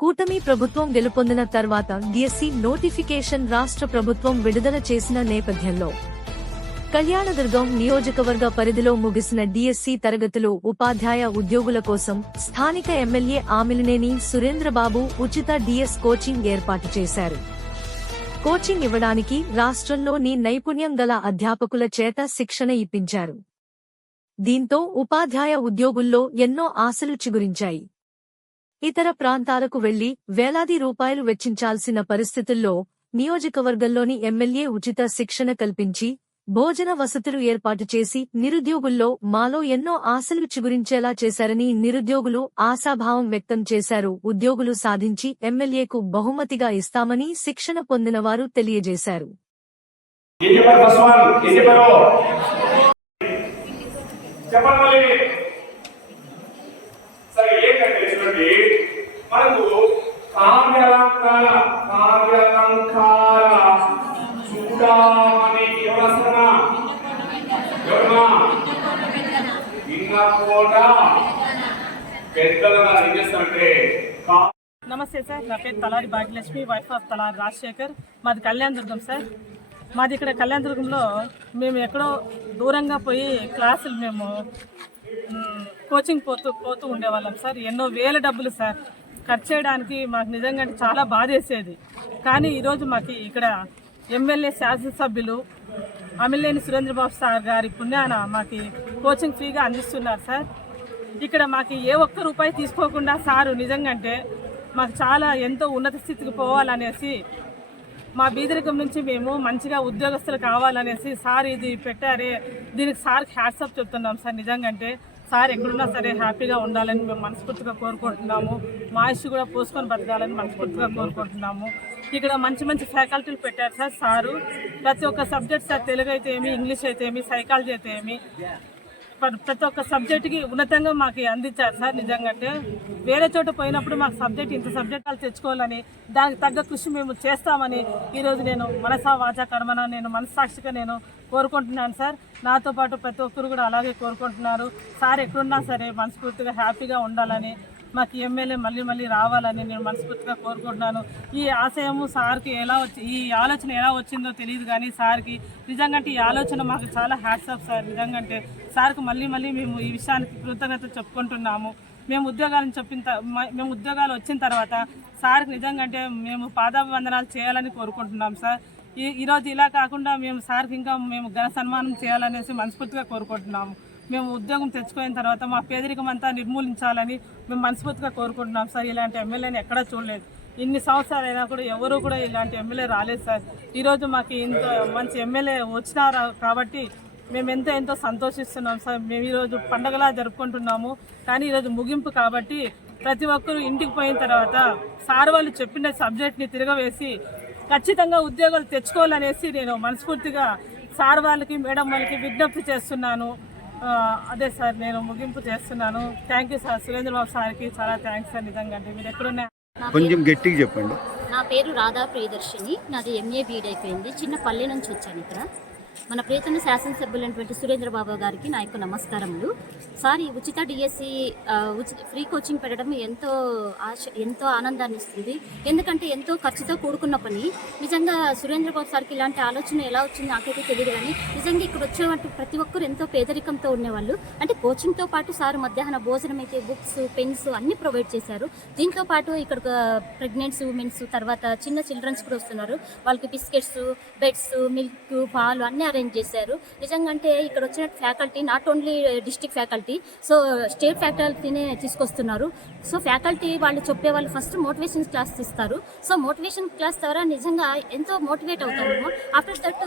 కూటమి ప్రభుత్వం గెలుపొందిన తర్వాత డిఎస్సి నోటిఫికేషన్ రాష్ట్ర ప్రభుత్వం విడుదల చేసిన నేపథ్యంలో కళ్యాణదుర్గం నియోజకవర్గ పరిధిలో ముగిసిన డిఎస్సి తరగతులు ఉపాధ్యాయ ఉద్యోగుల కోసం స్థానిక ఎమ్మెల్యే ఆమిలినేని సురేంద్రబాబు ఉచిత డిఎస్ కోచింగ్ ఏర్పాటు చేశారు. కోచింగ్ ఇవ్వడానికి రాష్ట్రంలోని నైపుణ్యం గల అధ్యాపకుల చేత శిక్షణ ఇప్పించారు. దీంతో ఉపాధ్యాయ ఉద్యోగుల్లో ఎన్నో ఆశలు చిగురించాయి. ఇతర ప్రాంతాలకు వెళ్లి వేలాది రూపాయలు వెచ్చించాల్సిన పరిస్థితుల్లో నియోజకవర్గంలోని ఎమ్మెల్యే ఉచిత శిక్షణ కల్పించి భోజన వసతులు ఏర్పాటు చేసి నిరుద్యోగుల్లో మాలో ఎన్నో ఆశలు చిగురించేలా చేశారని నిరుద్యోగులు ఆశాభావం వ్యక్తం చేశారు. ఉద్యోగులు సాధించి ఎమ్మెల్యేకు బహుమతిగా ఇస్తామని శిక్షణ పొందిన వారు తెలియజేశారు. మనకు కావ్యాలంకార చూడమని ఎవరన్నా కూడా పెద్దలుగా ఏం చేస్తారంటే. నమస్తే సార్, నా పేరు తలారి భాగ్యలక్ష్మి, వైఫ్ ఆఫ్ తలారి రాజశేఖర్. మాది కళ్యాణదుర్గం సార్. మాది ఇక్కడ కళ్యాణదుర్గంలో మేము ఎక్కడో దూరంగా పోయి క్లాసులు మేము కోచింగ్ పోతూ ఉండేవాళ్ళం సార్. ఎన్నో వేల డబ్బులు సార్ ఖర్చు చేయడానికి మాకు నిజంగా చాలా బాధేసేది. కానీ ఈరోజు మాకు ఇక్కడ ఎమ్మెల్యే శాసనసభ్యులు ఆమిలినేని సురేంద్రబాబు సార్ గారి పుణ్యాన మాకు కోచింగ్ ఫ్రీగా అందిస్తున్నారు సార్. ఇక్కడ మాకు ఏ ఒక్క రూపాయి తీసుకోకుండా సారు నిజంగా మాకు చాలా ఎంతో ఉన్నత స్థితికి పోవాలనేసి, మా బీదరికం నుంచి మేము మంచిగా ఉద్యోగస్తులు కావాలనేసి సార్ ఇది పెట్టారే, దీనికి సార్కి హ్యాట్సప్ చెప్తున్నాం సార్. నిజంగా సార్ ఎక్కడున్నా సరే హ్యాపీగా ఉండాలని మేము మనస్ఫూర్తిగా కోరుకుంటున్నాము. మా ఆయుష్ కూడా పోసుకొని బతకాలని మనస్ఫూర్తిగా కోరుకుంటున్నాము. ఇక్కడ మంచి మంచి ఫ్యాకల్టీలు పెట్టారు సార్. సారు ప్రతి ఒక్క సబ్జెక్ట్ సార్, తెలుగు అయితే ఏమి, ఇంగ్లీష్ అయితే ఏమి, సైకాలజీ అయితే ఏమి, ప్రతి ఒక్క సబ్జెక్టుకి ఉన్నతంగా మాకు అందించారు సార్. నిజంగా వేరే చోట పోయినప్పుడు మాకు ఇంత సబ్జెక్టులు తెచ్చుకోవాలని, దానికి తగ్గ కృషి మేము చేస్తామని ఈరోజు నేను మనసా వాచా కర్మన నేను మనస్సాక్షిగా నేను కోరుకుంటున్నాను సార్. నాతో పాటు ప్రతి ఒక్కరు కూడా అలాగే కోరుకుంటున్నారు. సార్ ఎక్కడున్నా సరే మనస్ఫూర్తిగా హ్యాపీగా ఉండాలని, మాకు ఎమ్మెల్యే మళ్ళీ రావాలని నేను మనస్ఫూర్తిగా కోరుకుంటున్నాను. ఈ ఆశయము సార్కి ఈ ఆలోచన ఎలా వచ్చిందో తెలియదు, కానీ సార్కి నిజంగా ఈ ఆలోచన మాకు చాలా హ్యాట్సాప్ సార్. నిజంగా సార్కి మళ్ళీ మేము ఈ విషయానికి కృతజ్ఞత చెప్పుకుంటున్నాము. మేము ఉద్యోగాలు వచ్చిన తర్వాత సార్కి నిజంగా మేము పాదాభివందనాలు చేయాలని కోరుకుంటున్నాం సార్. ఈరోజు ఇలా కాకుండా మేము సార్కి ఇంకా మేము ఘన సన్మానం చేయాలనేసి మనస్ఫూర్తిగా కోరుకుంటున్నాము. మేము ఉద్యోగం తెచ్చుకున్న తర్వాత మా పేదరికం అంతా నిర్మూలించాలని మేము మనస్ఫూర్తిగా కోరుకుంటున్నాం సార్. ఇలాంటి ఎమ్మెల్యేని ఎక్కడా చూడలేదు. ఇన్ని సంవత్సరాలు అయినా కూడా ఎవరు కూడా ఇలాంటి ఎమ్మెల్యే రాలేదు సార్. ఈరోజు మాకు ఇంత మంచి ఎమ్మెల్యే వచ్చినారు కాబట్టి మేము ఎంతో సంతోషిస్తున్నాం సార్. మేము ఈరోజు పండగలా జరుపుకుంటున్నాము. కానీ ఈరోజు ముగింపు కాబట్టి ప్రతి ఒక్కరూ ఇంటికి పోయిన తర్వాత సార్ వాళ్ళు చెప్పిన సబ్జెక్ట్ని తిరగవేసి ఖచ్చితంగా ఉద్యోగాలు తెచ్చుకోవాలనేసి నేను మనస్ఫూర్తిగా సార్ వాళ్ళకి, మేడం వాళ్ళకి విజ్ఞప్తి చేస్తున్నాను. అదే సార్, నేను ముగింపు చేస్తున్నాను. Thank you sir. సురేంద్రబాబు సార్కి చాలా థ్యాంక్స్ సార్. నిజంగా మీరు ఎక్కడున్నా కొంచెం గట్టిగా చెప్పండి. నా పేరు రాధా ప్రియదర్శిని. నాది ఎంఏ బీడ్ అయిపోయింది. చిన్న పల్లె నుంచి వచ్చాను ఇక్కడ. మన ప్రియతమ శాసనసభ్యులైనటువంటి సురేంద్రబాబు గారికి నా యొక్క నమస్కారములు. సార్, ఈ ఉచిత డిఎస్సి ఫ్రీ కోచింగ్ పెట్టడం ఎంతో ఆనందాన్ని ఇస్తుంది. ఎందుకంటే ఎంతో ఖర్చుతో కూడుకున్న పని. నిజంగా సురేంద్రబాబు సార్కి ఇలాంటి ఆలోచన ఎలా వచ్చింది నాకైతే తెలియదు, కానీ నిజంగా ఇక్కడ వచ్చేవాటి ప్రతి ఒక్కరు ఎంతో పేదరికంతో ఉండేవాళ్ళు. అంటే కోచింగ్తో పాటు సార్ మధ్యాహ్న భోజనం అయితే బుక్స్, పెన్స్ అన్నీ ప్రొవైడ్ చేశారు. దీంతో పాటు ఇక్కడ ప్రెగ్నెంట్స్, ఉమెన్స్, తర్వాత చిన్న చిల్డ్రన్స్ కూడా వస్తున్నారు. వాళ్ళకి బిస్కెట్స్, బెడ్స్, మిల్క్, పాలు అన్నీ అరేంజ్ చేశారు. నిజంగా ఇక్కడ వచ్చిన faculty not only district faculty, so state ఫ్యాకల్టీనే తీసుకొస్తున్నారు. సో ఫ్యాకల్టీ వాళ్ళు చెప్పే వాళ్ళు ఫస్ట్ మోటివేషన్ క్లాస్ ఇస్తారు. సో మోటివేషన్ క్లాస్ ద్వారా నిజంగా ఎంతో మోటివేట్ అవుతాము. ఆఫ్టర్ దట్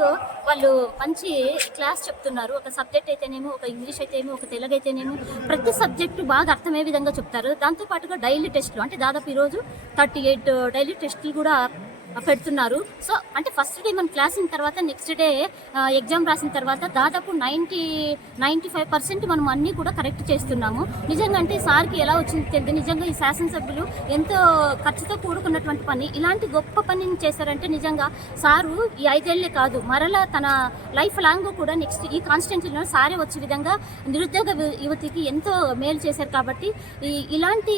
వాళ్ళు మంచి క్లాస్ చెప్తున్నారు. ఒక సబ్జెక్ట్ అయితేనేమో, ఒక ఇంగ్లీష్ అయితేనేమో, ఒక తెలుగు అయితేనేమో, ప్రతి సబ్జెక్టు బాగా అర్థమయ్యే విధంగా చెప్తారు. దాంతోపాటుగా డైలీ టెస్టులు, అంటే దాదాపు ఈరోజు 38 డైలీ టెస్టులు కూడా పెడుతున్నారు. సో అంటే ఫస్ట్ డే మనం క్లాస్ అయిన తర్వాత నెక్స్ట్ డే ఎగ్జామ్ రాసిన తర్వాత దాదాపు 95% మనం అన్నీ కూడా కరెక్ట్ చేస్తున్నాము. నిజంగా అంటే సార్కి ఎలా వచ్చింది తెలియదు. నిజంగా ఈ శాసనసభ్యులు ఎంతో ఖర్చుతో కూడుకున్నటువంటి పని, ఇలాంటి గొప్ప పనిని చేశారంటే నిజంగా సారు ఈ 5 ఏళ్లే కాదు, మరలా తన లైఫ్ లాంగ్ కూడా నెక్స్ట్ ఈ కాన్స్టిట్యున్సీలో సారే వచ్చే విధంగా నిరుద్యోగ యువతికి ఎంతో మేలు చేశారు. కాబట్టి ఇలాంటి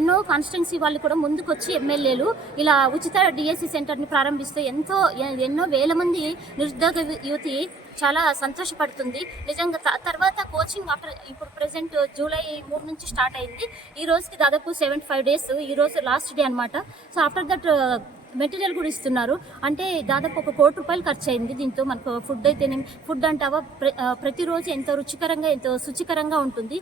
ఎన్నో కాన్స్టిట్యున్సీ వాళ్ళు కూడా ముందుకొచ్చి ఎమ్మెల్యేలు ఇలా ఉచిత డిఎస్సి సెంటర్ని ప్రారంభిస్తే ఎన్నో వేల మంది నిరుద్యోగ యువతి చాలా సంతోషపడుతుంది. నిజంగా తర్వాత కోచింగ్ ఇప్పుడు ప్రెసెంట్ జూలై 3 నుంచి స్టార్ట్ అయింది. ఈ రోజుకి దాదాపు 75 days, ఈ రోజు లాస్ట్ డే అనమాట. సో ఆఫ్టర్ దట్ మెటీరియల్ కూడా ఇస్తున్నారు. అంటే దాదాపు ₹1 కోటి ఖర్చు అయింది దీంతో. మనకు ఫుడ్ అయితే ఫుడ్ అంటావా ప్రతిరోజు ఎంతో రుచికరంగా ఎంతో శుచికరంగా ఉంటుంది.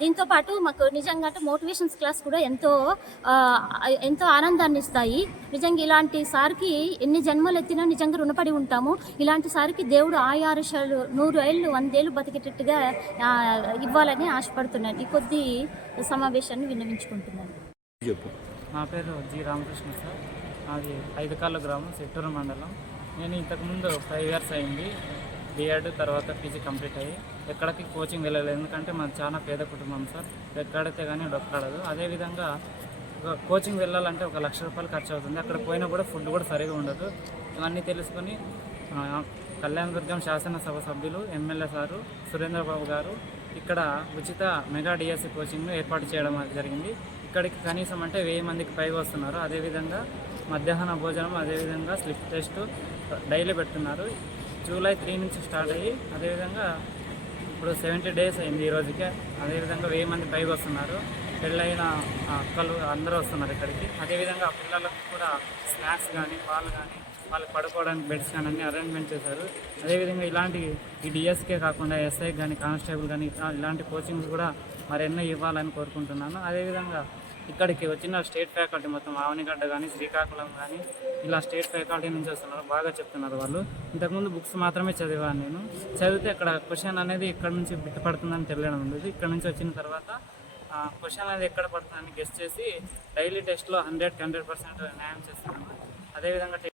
దీంతో పాటు మాకు నిజంగా అంటే మోటివేషన్స్ క్లాస్ కూడా ఎంతో ఆనందాన్ని ఇస్తాయి. నిజంగా ఇలాంటి సార్కి ఎన్ని జన్మలు ఎత్తినా నిజంగా రుణపడి ఉంటాము. ఇలాంటి సార్కి దేవుడు ఆయుష్యాలు 100 ఏళ్ళు 100 ఏళ్ళు బతికేటట్టుగా ఇవ్వాలని ఆశపడుతున్నాను. ఈ కొద్ది సమావేశాన్ని విన్నవించుకుంటున్నాను. చెప్పు. నా పేరు జి రామకృష్ణ సార్. అది ఐదుకాళ్ళ గ్రామం, సెట్టూరు మండలం. నేను ఇంతకుముందు 5 years అయింది బీఎడ్, తర్వాత పీజీ కంప్లీట్ అయ్యి ఎక్కడికి కోచింగ్ వెళ్ళలేదు. ఎందుకంటే మాది చాలా పేద కుటుంబం సార్. ఎక్కడితే కానీ డొక్కాడదు. అదేవిధంగా ఒక కోచింగ్ వెళ్ళాలంటే ₹1 లక్ష ఖర్చు అవుతుంది. అక్కడ పోయినా కూడా ఫుడ్ కూడా సరిగా ఉండదు. ఇవన్నీ తెలుసుకొని కళ్యాణదుర్గం శాసనసభ సభ్యులు ఎమ్మెల్యే సారు సురేంద్రబాబు గారు ఇక్కడ ఉచిత మెగా డిఎస్సి కోచింగ్ను ఏర్పాటు చేయడం జరిగింది. ఇక్కడికి కనీసం అంటే 1000 మందికి పైగా వస్తున్నారు. అదేవిధంగా మధ్యాహ్న భోజనం, అదేవిధంగా స్లిప్ టెస్ట్ డైలీ పెడుతున్నారు. జూలై 3 నుంచి స్టార్ట్ అయ్యి అదేవిధంగా ఇప్పుడు 70 days అయింది ఈ రోజుకే. అదేవిధంగా 1000 మంది పైగా వస్తున్నారు. పెళ్ళైన అక్కలు అందరూ వస్తున్నారు ఇక్కడికి. అదేవిధంగా పిల్లలకు కూడా స్నాక్స్ కానీ పాలు కానీ వాళ్ళకి పడుకోవడానికి బెడ్స్ కానీ అన్నీ అరేంజ్మెంట్ చేశారు. అదేవిధంగా ఇలాంటి ఈ డిఎస్కే కాకుండా ఎస్ఐ కానీ కానిస్టేబుల్ కానీ ఇలాంటి కోచింగ్స్ కూడా మరెన్నో ఇవ్వాలని కోరుకుంటున్నాను. అదేవిధంగా ఇక్కడికి వచ్చిన స్టేట్ ఫ్యాకల్టీ మొత్తం ఆవనిగడ్డ కానీ శ్రీకాకుళం కానీ ఇలా స్టేట్ ఫ్యాకల్టీ నుంచి వస్తున్నారు. బాగా చెప్తున్నారు వాళ్ళు. ఇంతకుముందు బుక్స్ మాత్రమే చదివాను నేను. చదివితే ఇక్కడ క్వశ్చన్ అనేది ఇక్కడ నుంచి బిట్ పడుతుందని తెలియడం ఉండేది. ఇక్కడ నుంచి వచ్చిన తర్వాత క్వశ్చన్ అనేది ఎక్కడ పడుతుందని గెస్ చేసి డైలీ టెస్ట్లో 100% న్యాయం చేస్తున్నాను. అదేవిధంగా